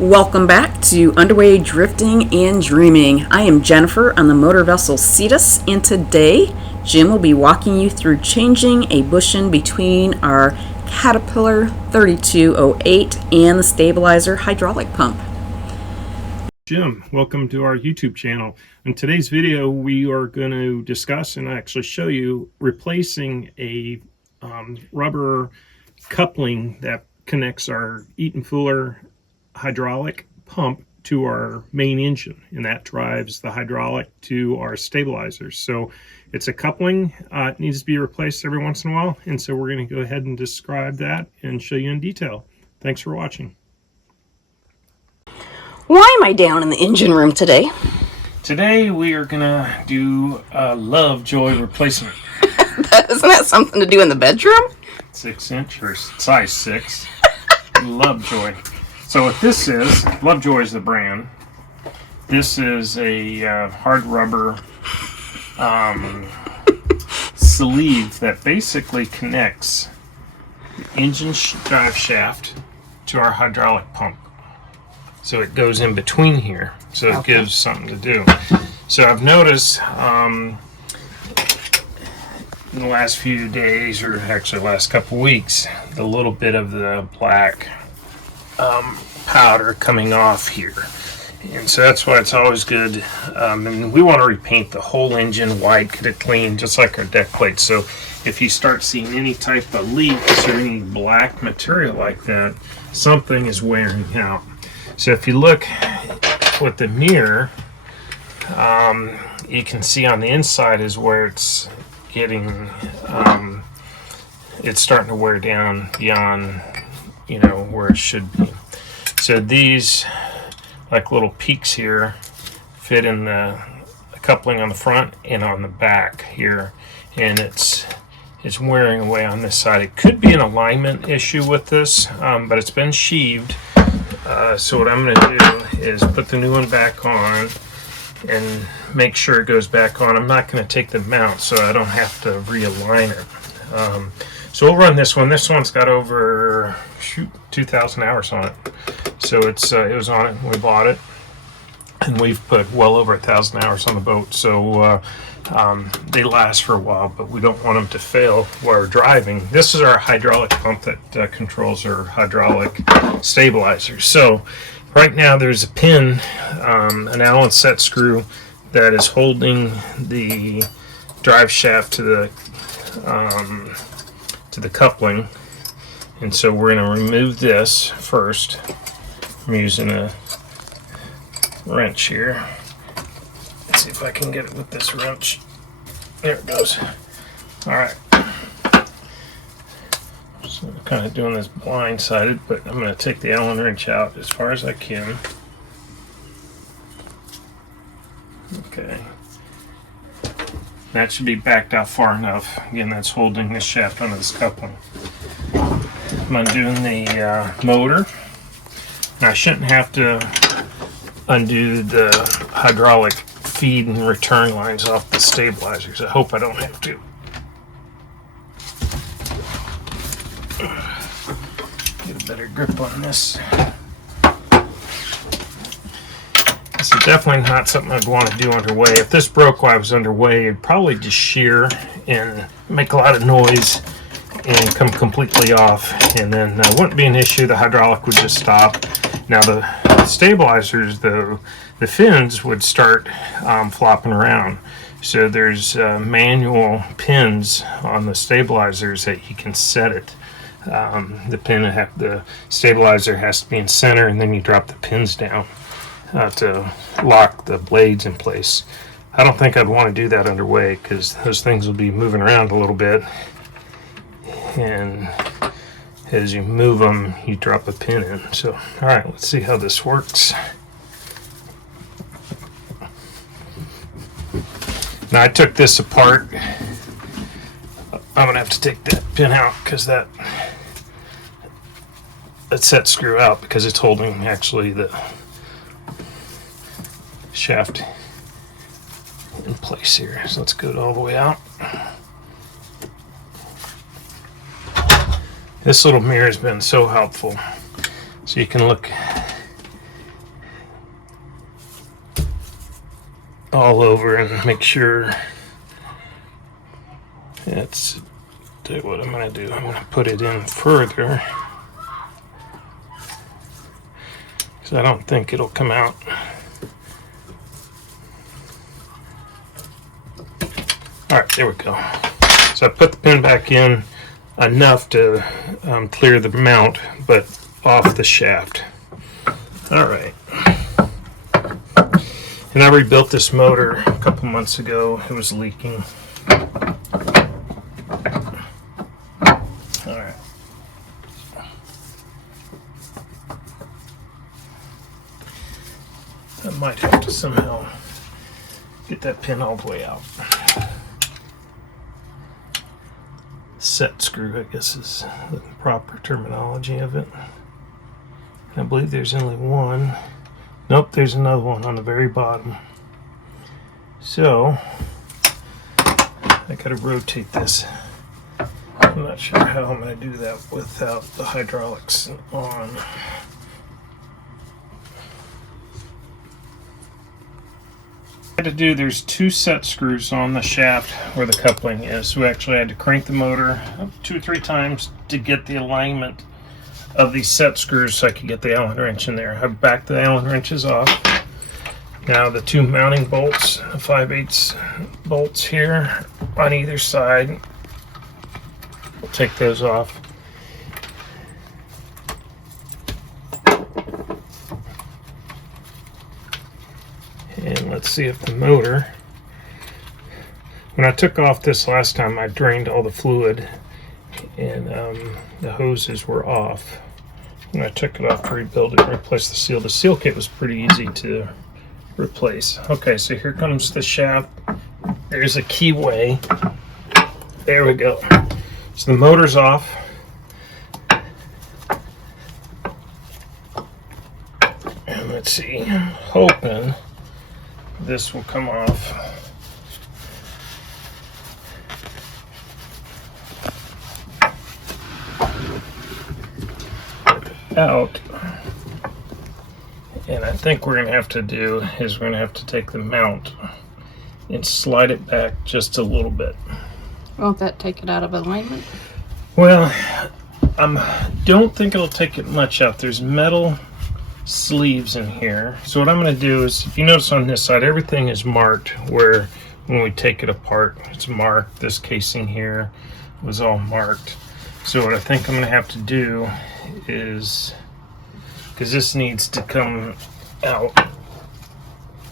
Welcome back to Underway Drifting and Dreaming. I am Jennifer on the motor vessel Cetus, and today Jim will be walking you through changing a bushing between our Caterpillar 3208 and the stabilizer hydraulic pump. Jim, welcome to our YouTube channel. In today's video, we are going to discuss and actually show you replacing a rubber coupling that connects our Eaton Fuller hydraulic pump to our main engine, and that drives the hydraulic to our stabilizers. So it's a coupling. It needs to be replaced every once in a while, and so we're going to go ahead and describe that and show you in detail. Thanks for watching. Why am I down in the engine room today? Today we are gonna do a Lovejoy replacement. Isn't that something to do in the bedroom? 6-inch or size 6. Lovejoy. So what this is, Lovejoy is the brand. This is a hard rubber sleeve that basically connects the engine drive shaft to our hydraulic pump. So it goes in between here, so it gives something to do. So I've noticed in the last few days, or actually last couple weeks, a little bit of the black powder coming off here. And so that's why it's always good. And we want to repaint the whole engine white, get it clean, just like our deck plate. So if you start seeing any type of leaks or any black material like that, something is wearing out. So if you look with the mirror, you can see on the inside is where it's getting, it's starting to wear down beyond, where it should be. So these, like little peaks here, fit in the coupling on the front and on the back here, and it's wearing away on this side. It could be an alignment issue with this, but it's been sheaved. So what I'm going to do is put the new one back on and make sure it goes back on. I'm not going to take the mount so I don't have to realign it. So we'll run this one. This one's got over 2,000 hours on it. So it was on it when we bought it, and we've put well over 1,000 hours on the boat. So they last for a while, but we don't want them to fail while we're driving. This is our hydraulic pump that controls our hydraulic stabilizer. So right now there's a pin, an Allen set screw that is holding the drive shaft to the coupling, and so we're going to remove this first. I'm using a wrench here. Let's see if I can get it with this wrench. There it goes. Alright. So I'm kind of doing this blindsided, but I'm going to take the Allen wrench out as far as I can. Okay. That should be backed out far enough. Again, that's holding this shaft onto this coupling. I'm undoing the motor. Now I shouldn't have to undo the hydraulic feed and return lines off the stabilizers. I hope I don't have to. Get a better grip on this. This is definitely not something I'd want to do underway. If this broke while I was underway, it'd probably just shear and make a lot of noise and come completely off, and then it wouldn't be an issue. The hydraulic would just stop. Now the stabilizers, the fins would start flopping around. So there's manual pins on the stabilizers that you can set it. The stabilizer has to be in center, and then you drop the pins down to lock the blades in place. I don't think I'd want to do that underway because those things will be moving around a little bit, and as you move them, you drop a pin in. So, all right, let's see how this works. Now I took this apart. I'm gonna have to take that pin out because that set screw out because it's holding actually the shaft in place here. So let's go all the way out. This little mirror has been so helpful. So you can look all over and make sure it's what I'm going to do. I'm going to put it in further because I don't think it'll come out. Alright, there we go. So I put the pin back in enough to clear the mount, but off the shaft. Alright. And I rebuilt this motor a couple months ago. It was leaking. Alright. I might have to somehow get that pin all the way out. Set screw, I guess, is the proper terminology of it. I believe there's only one. Nope, there's another one on the very bottom. So, I gotta rotate this. I'm not sure how I'm gonna do that without the hydraulics on. There's two set screws on the shaft where the coupling is. So we actually had to crank the motor up 2 or 3 times to get the alignment of these set screws so I could get the Allen wrench in there. I've backed the Allen wrenches off. Now the 2 mounting bolts, the 5/8 bolts here on either side, we'll take those off. And let's see if the motor, when I took off this last time, I drained all the fluid and the hoses were off. When I took it off to rebuild it and replace the seal. The seal kit was pretty easy to replace. Okay, so here comes the shaft. There's a keyway. There we go. So the motor's off. And let's see, I'm hoping this will come off. Out. And I think we're going to have to do is we're going to have to take the mount and slide it back just a little bit. Won't that take it out of alignment? Well, I don't think it'll take it much out. There's metal sleeves in here. So what I'm going to do is, if you notice on this side, everything is marked where when we take it apart, it's marked. This casing here was all marked. So what I think I'm going to have to do is, because this needs to come out,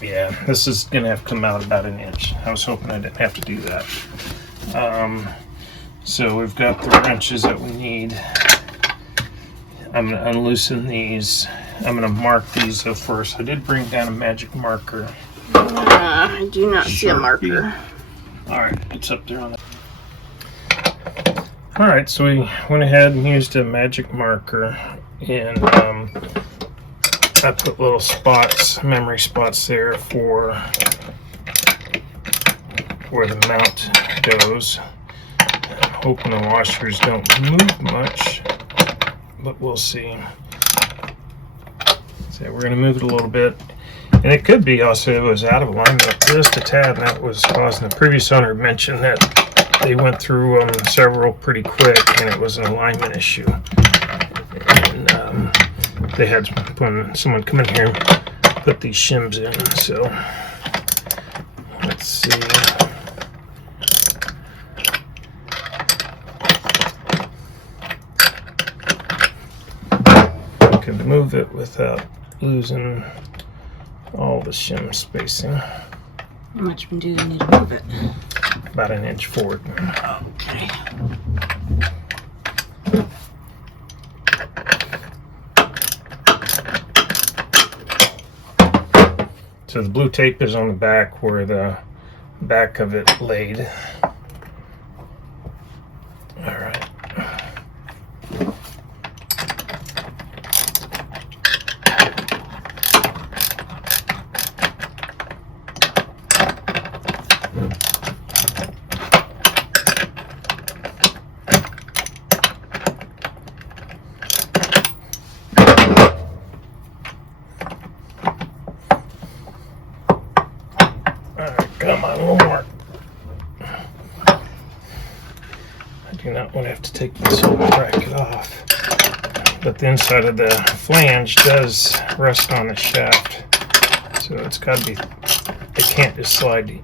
yeah, this is going to have to come out about 1 inch. I was hoping I didn't have to do that. So we've got the wrenches that we need. I'm going to unloosen these. I'm going to mark these up first. I did bring down a magic marker. I do not see a marker. Alright, it's up there on the... Alright, so we went ahead and used a magic marker, and I put little spots, memory spots there for where the mount goes. I'm hoping the washers don't move much, but we'll see. So we're going to move it a little bit. And it could be also it was out of alignment just a tad, and that was causing the previous owner mentioned that they went through several pretty quick, and it was an alignment issue. And they had someone come in here and put these shims in. So let's see. I can move it without losing all the shim spacing. How much do you need to move it? About 1 inch forward. Okay. So the blue tape is on the back where the back of it laid. All right. on a little more. I do not want to have to take this whole bracket off. But the inside of the flange does rest on the shaft. So it's got to be, it can't just slide in,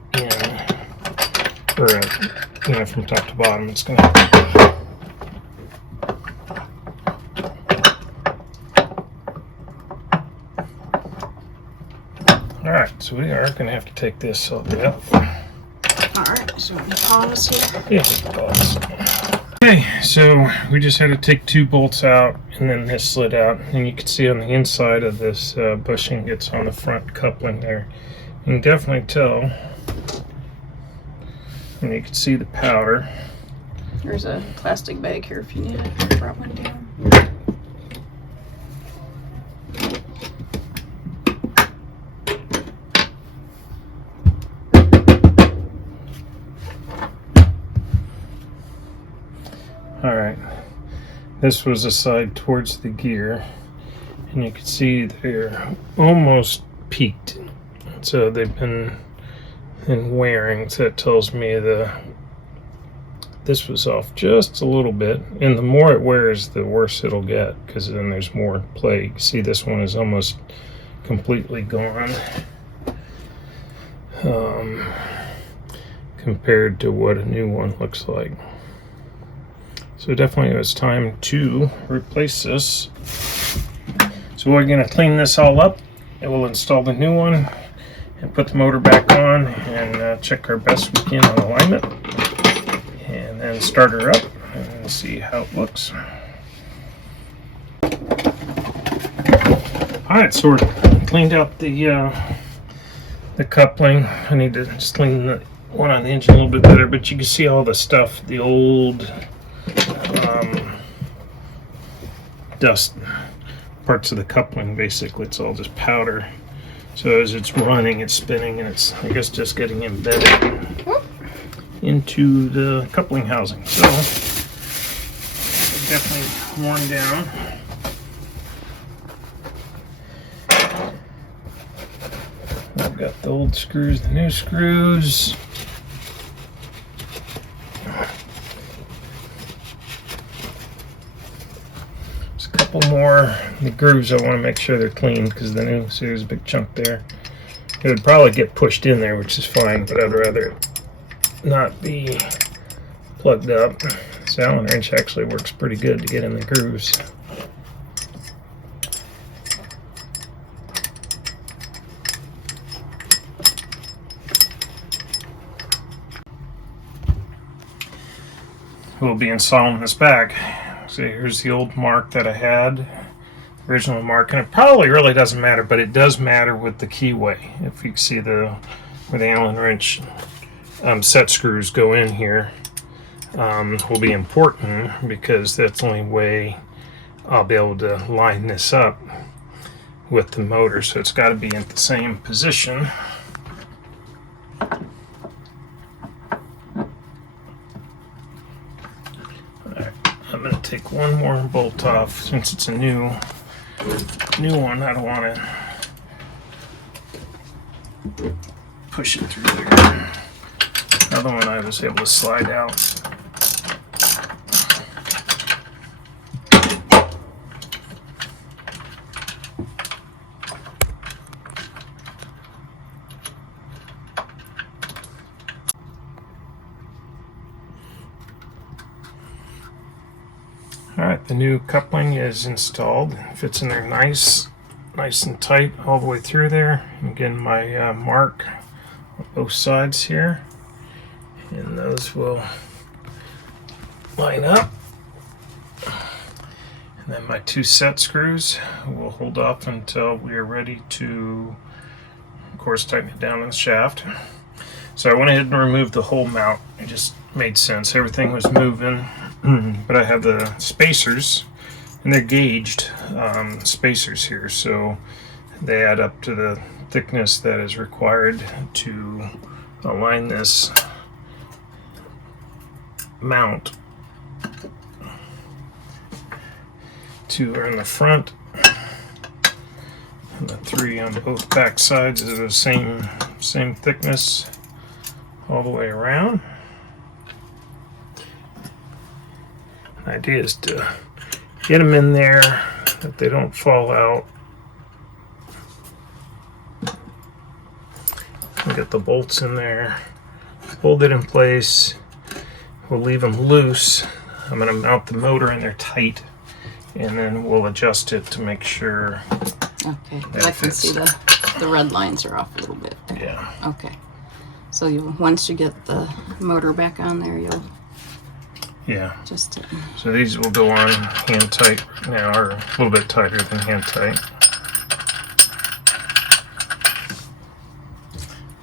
or from top to bottom. It's going to. All right, so we are going to have to take this all the way up. All right, so we pause here. Yeah, pause. Okay, so we just had to take 2 bolts out, and then this slid out, and you can see on the inside of this bushing it's on the front coupling there. You can definitely tell, and you can see the powder. There's a plastic bag here if you need it. I brought one down. Alright, this was the side towards the gear, and you can see they're almost peaked. So they've been wearing, so that tells me this was off just a little bit, and the more it wears the worse it'll get, because then there's more play. You can see this one is almost completely gone compared to what a new one looks like. So definitely it's time to replace this. So we're going to clean this all up, and we'll install the new one and put the motor back on and check our best we can on alignment, and then start her up and see how it looks. Alright, so we're cleaned out the coupling. I need to just clean the one on the engine a little bit better, but you can see all the stuff, the old dust parts of the coupling. Basically it's all just powder, so as it's running it's spinning, and it's, I guess, just getting embedded into the coupling housing. So definitely worn down. I've got the old screws, the new screws. Couple more. The grooves, I want to make sure they're clean, because the new, see, there's a big chunk there. It would probably get pushed in there, which is fine, but I'd rather it not be plugged up. This Allen wrench actually works pretty good to get in the grooves. We'll be installing this back. So here's the old mark that I had, original mark, and it probably really doesn't matter, but it does matter with the keyway. If you see where the Allen wrench set screws go in here, will be important, because that's the only way I'll be able to line this up with the motor. So it's got to be in the same position. I'm going to take one more bolt off, since it's a new one. I don't want to push it through there. Another one I was able to slide out. Alright, the new coupling is installed. It fits in there nice and tight all the way through there. And again, my mark on both sides here, and those will line up. And then my 2 set screws will hold off until we are ready to, of course, tighten it down in the shaft. So I went ahead and removed the whole mount. It just made sense. Everything was moving. But I have the spacers, and they're gauged spacers here, so they add up to the thickness that is required to align this mount. 2 are in the front, and the 3 on both back sides are the same thickness. all the way around. The idea is to get them in there that they don't fall out. We'll get the bolts in there, hold it in place. We'll leave them loose. I'm going to mount the motor in there tight, and then we'll adjust it to make sure. Okay, I can see the red lines are off a little bit. Yeah. Okay. So once you get the motor back on there, you'll just. So these will go on hand tight now, or a little bit tighter than hand tight.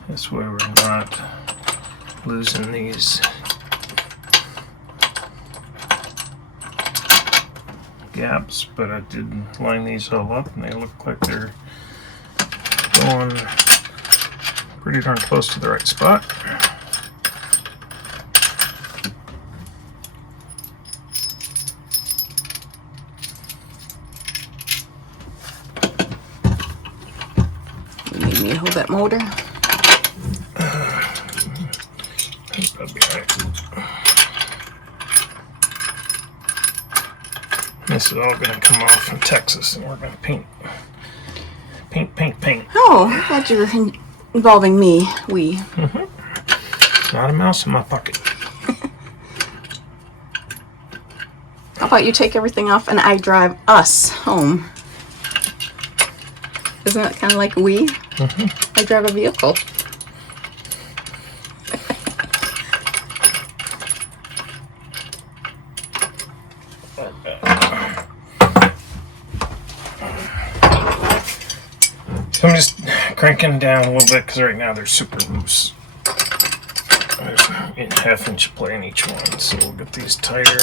This way we're not losing these gaps, but I did line these all up and they look like they're going pretty darn close to the right spot. You need me to hold that motor? That'll be right. This is all going to come off in Texas, and we're going to paint. Oh, I'm glad you're involving me. Not a mouse in my pocket. How about you take everything off and I drive us home? Isn't that kind of like we? I drive a vehicle. So I'm just cranking down a little bit because right now they're super loose. There's a half-inch play in each one, so we'll get these tighter.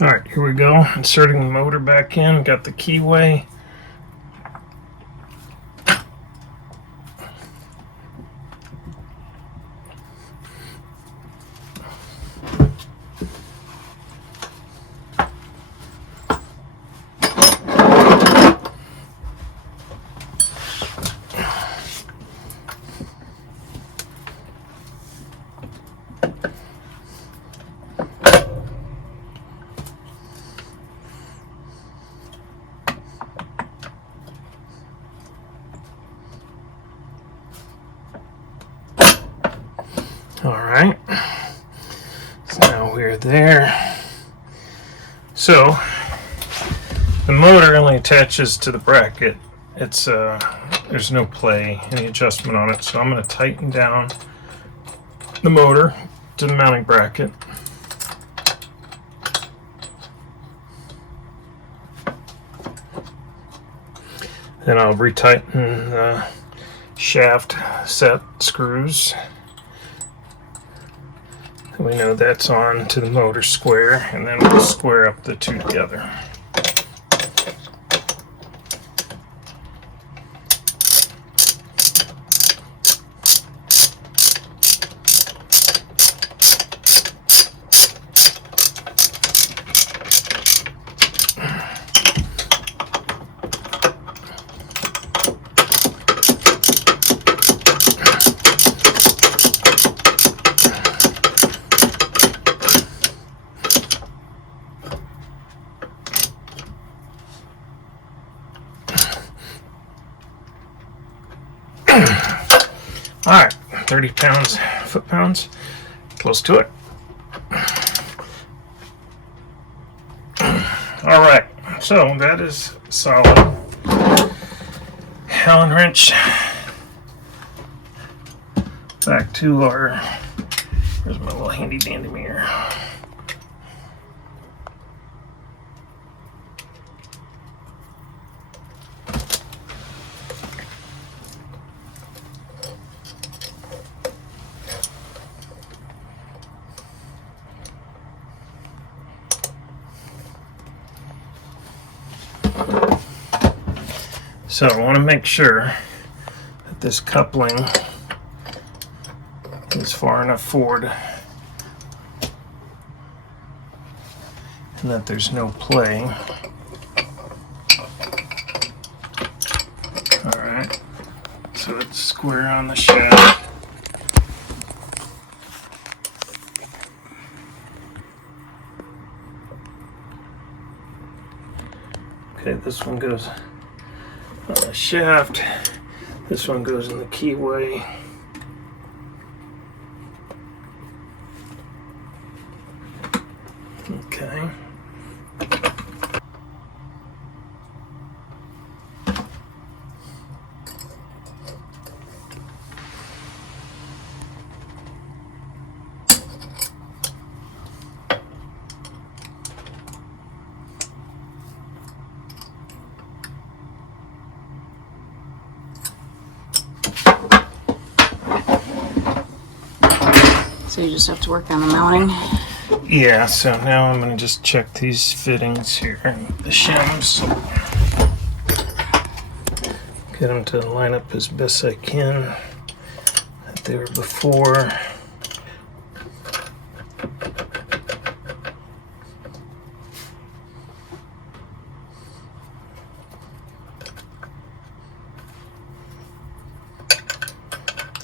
Alright, here we go. Inserting the motor back in. Got the keyway. Alright, so now we're there. So, the motor only attaches to the bracket. It's there's no play, any adjustment on it. So I'm going to tighten down the motor to the mounting bracket. Then I'll retighten the shaft set screws. We know that's on to the motor square, and then we'll square up the two together. Alright, 30 pounds, foot-pounds, close to it. Alright, so that is solid. Allen wrench. Back to our, here's my little handy dandy mirror. So I want to make sure that this coupling is far enough forward and that there's no play. Alright, so it's square on the shaft. Okay, this one goes on the shaft, this one goes in the keyway. Okay. So you just have to work on the mounting. Yeah, so now I'm going to just check these fittings here, the shims. Get them to line up as best I can that they were before.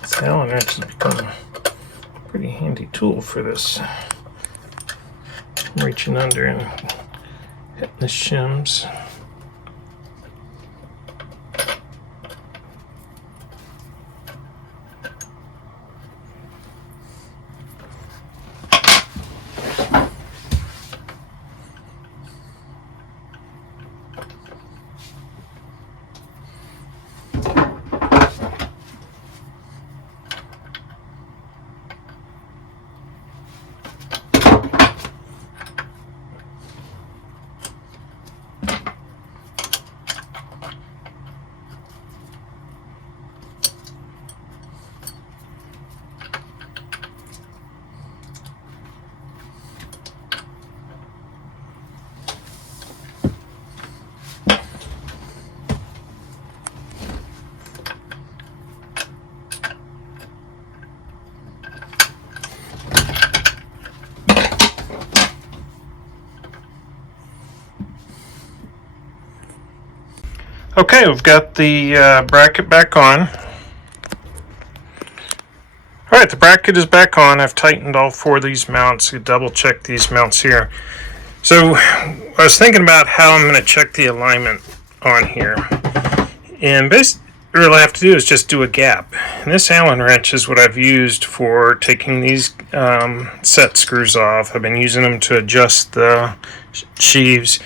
This Allen wrench has become a pretty handy tool for this. Reaching under and hitting the shims. Okay, we've got the bracket back on. Alright, the bracket is back on. I've tightened all four of these mounts. You double check these mounts here. So I was thinking about how I'm going to check the alignment on here. And basically all I have to do is just do a gap. And this Allen wrench is what I've used for taking these set screws off. I've been using them to adjust the sheaves.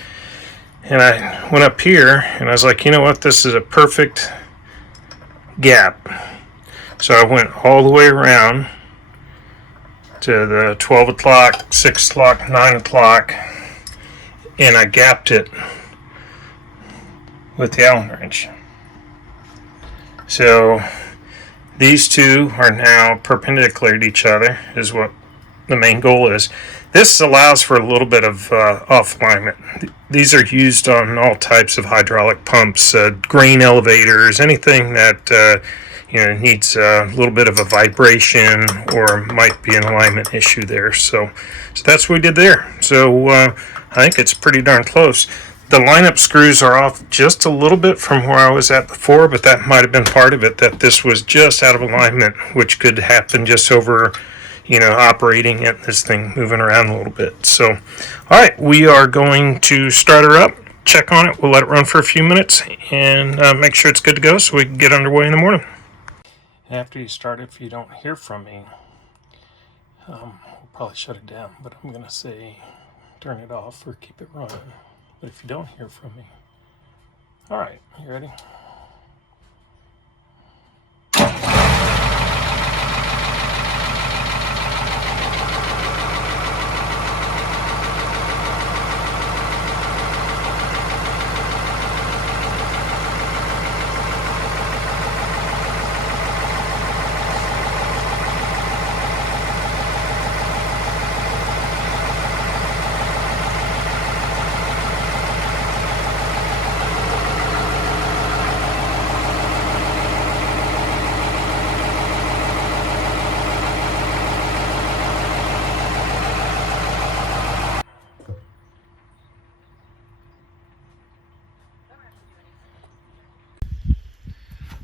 And I went up here and I was like, you know what, this is a perfect gap. So I went all the way around to the 12 o'clock, 6 o'clock, 9 o'clock, and I gapped it with the Allen wrench. So these two are now perpendicular to each other, is what the main goal is. This allows for a little bit of off alignment. These are used on all types of hydraulic pumps, grain elevators, anything that needs a little bit of a vibration or might be an alignment issue there. So that's what we did there. So I think it's pretty darn close. The lineup screws are off just a little bit from where I was at before, but that might have been part of it, that this was just out of alignment, which could happen just over operating it, this thing moving around a little bit. So, all right, we are going to start her up, check on it. We'll let it run for a few minutes and make sure it's good to go so we can get underway in the morning. After you start, if you don't hear from me, we'll probably shut it down, but I'm going to say turn it off or keep it running. But if you don't hear from me, all right, you ready?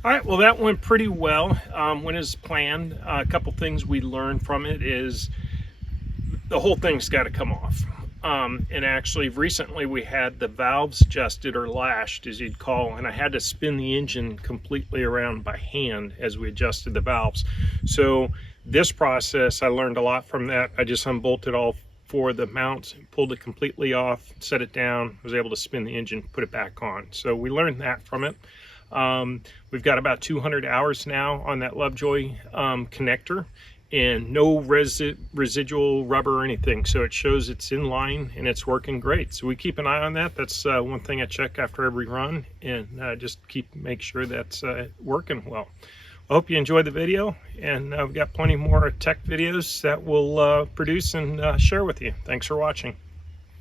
All right, well, that went pretty well. Went as planned. A couple things we learned from it is the whole thing's got to come off. And actually, recently we had the valves adjusted, or lashed, as you'd call, and I had to spin the engine completely around by hand as we adjusted the valves. So this process, I learned a lot from that. I just unbolted all 4 of the mounts, pulled it completely off, set it down, was able to spin the engine, put it back on. So we learned that from it. We've got about 200 hours now on that Lovejoy connector, and no residual rubber or anything, so it shows it's in line and it's working great. So we keep an eye on that. That's one thing I check after every run, and just make sure that's working well. I hope you enjoyed the video, and we've got plenty more tech videos that we'll produce and share with you. Thanks for watching.